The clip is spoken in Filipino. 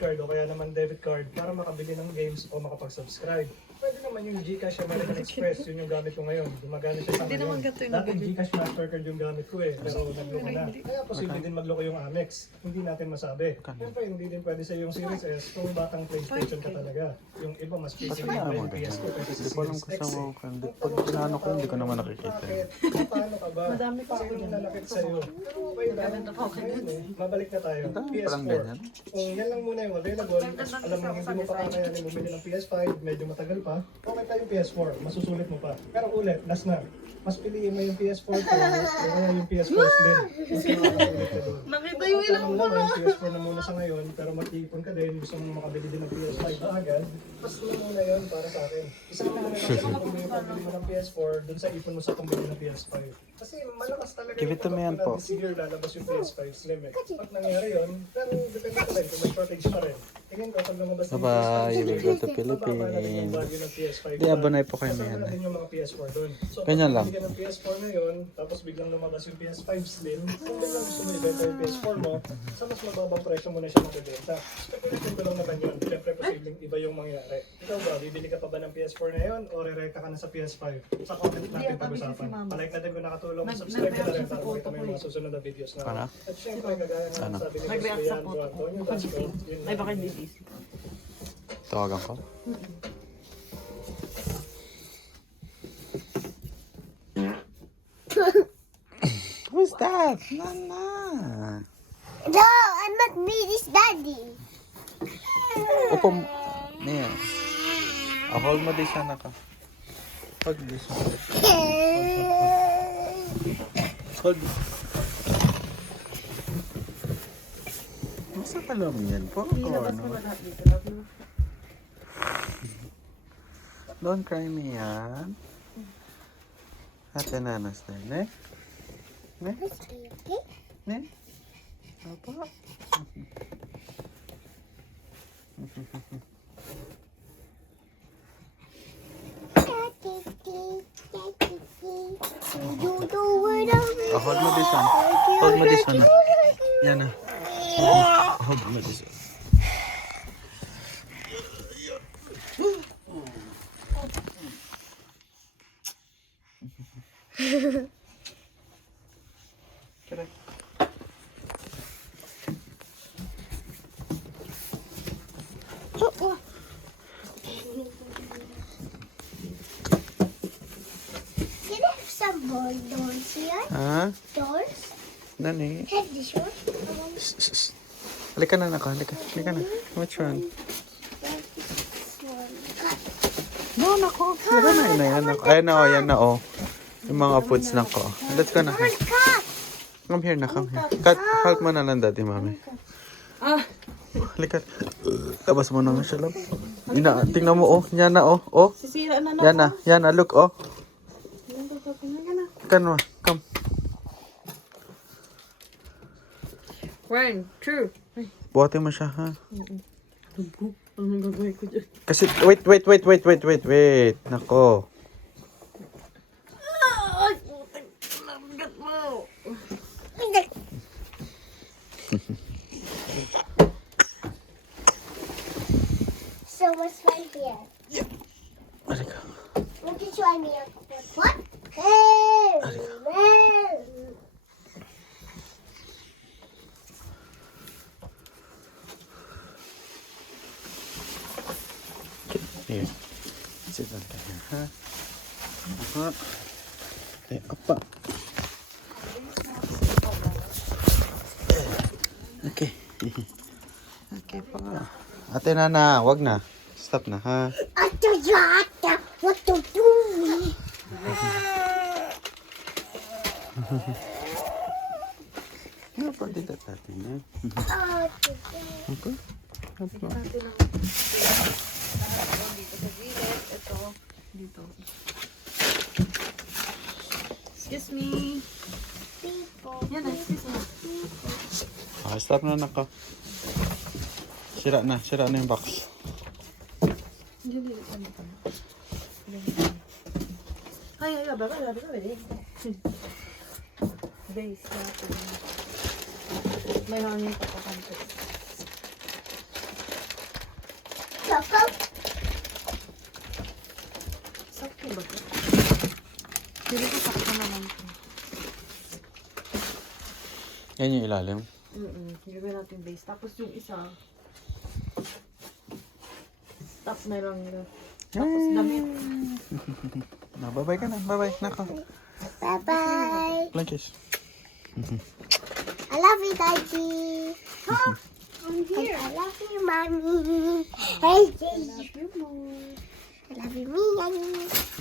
card o kaya naman debit card para makabili ng games o makapag-subscribe. Pwede naman yung GCash American Express, yun yung gamit ko ngayon. Gumagana siya sa Hindi naman ngayon. gato yung Dati nabibili. GCash Mastercard yung gamit ko eh, pero nagloko na. Kaya posible din magloko yung Amex. Hindi natin masabi. Siyempre, hindi din pwede sa yung Series S kung batang PlayStation ka talaga. Yung iba mas PC Ba't pa mo yung ganyan? PS ko kasi Hindi sa ko alam Series kung X saan eh. mo. Pag pinano ko, hindi ko naman nakikita. Bakit? Paano ka ba? Madami pa ako Sino dyan. nanakit sa'yo? Pero okay lang. Ngayon eh, mabalik na tayo. Parang PS4. ganyan. Kung yan lang muna yung available, alam mo hindi mo pa kakayanin bumili ng PS5, medyo matagal pa, okay tayo yung PS4, masusulit mo pa. Pero ulit, last na. Mas piliin mo yung PS4 Pro, o kaya yung PS4 Slim. Mas makakasulit ka doon. Nakita yung ilang mo naman, PS4 na muna sa ngayon, pero mag-iipon ka din, gusto mo makabili din ng PS5 agad, mas muna yun para sa akin. Isa mo muna kasi kung yung pambili mo ng PS4, dun sa ipon mo sa pambili ng PS5. Kasi malakas talaga Give it to me yan po. this year lalabas yung PS5 Slim eh. Pag nangyari yun, pero depende pa rin kung may shortage pa rin. Tingin ko pag lumabas yung Bye-bye. You will go to mababa na din yung Philippines. value ng PS5. Di, abanay po kayo Kasama na yan. na din yung mga PS4 doon. So, Ganyan lang. pag bigyan ng PS4 ngayon, tapos biglang lumabas yung PS5 Slim, kung biglang gusto mo ibenta yung PS4 mo, sa mas mababang presyo mo na siya makibenta. Speculation ko lang naman yun. Siyempre, posibleng iba yung mangyari. Ikaw ba, bibili ka pa ba ng PS4 na yun o re-reka ka na sa PS5? Sa content natin pag-usapan. Palike natin kung nakatulong, subscribe ka na rin para makita mo yung mga susunod na videos na. Ano? At syempre, kagaya nga Ano? sabi ni Nag-react sa Leandro photo ko. Antonio Dasco, yun Ay, lang. baka hindi busy. Tawagan ko. Who's that? Nana. No, I'm not Billy's daddy. Upo mo. Nia. Hold mo di sana ka. Hold this one. Hold. Masa ka lang yan po? Ilabas Ano? ko na lahat dito. Love you. Don't cry me yan. Ate nanas din, eh? Ne? Ne? Apa? You know what I'm Hold mo this one. Hold mo this one. Yan na. Hold mo this one. Tara. Can I have some more dolls here? Ha? Dolls? Nani? Have this one? Shh, shh, shh. Halika na naka. Halika. Halika na. Which one? Have this one. No, nako. Halika na. Yan na. Ayan na, oh. Yan na, oh. Yung mga foods na ko. Let's go na. Cut! Come here na. Come here. Cut. Help mo na lang, daddy, mami. Ah! Halika. Labas mo na nga siya, love. Ina, tingnan mo, oh. Yan na, oh. Oh. Sisira na na. Yan na. Yan na. Look, oh. Yan Come, na. come. 1, 2. Buhatin mo siya, ha? Dugo. Anong gagawin ko dyan? Kasi, wait. Nako. Ay! Putik! Nabigat mo! So what's right here? Halika. What did you want me to put? What? Hey! Hey! Here. Sit down here, ha? Aha. Okay, apa. Okay. Okay pa. Ate Nana, wag na. Stop na, ha? Atayata! What to do? Yeah, pwede na natin, ha? Okay. Apa. Dito sa gilid. Ito. Dito. Excuse me. People. Yan na, excuse me. Ah, stop na nako. Sira na yung box. Hindi, ano pa. Ay, baba. Base natin. May hangin pa pa kanto. Choco. Sakto ba ito? Hindi ko sakto naman ito. Yan yung ilalim. Gawin natin base. Tapos yung isa, top na lang yun. Tapos damit. Bye-bye ka na. Bye-bye. Nako. Bye-bye. Lunches. I love you, Daddy. Huh? I'm here. I love you, Mommy. Hey, Jay. I love you, Mommy. I love you, Mia.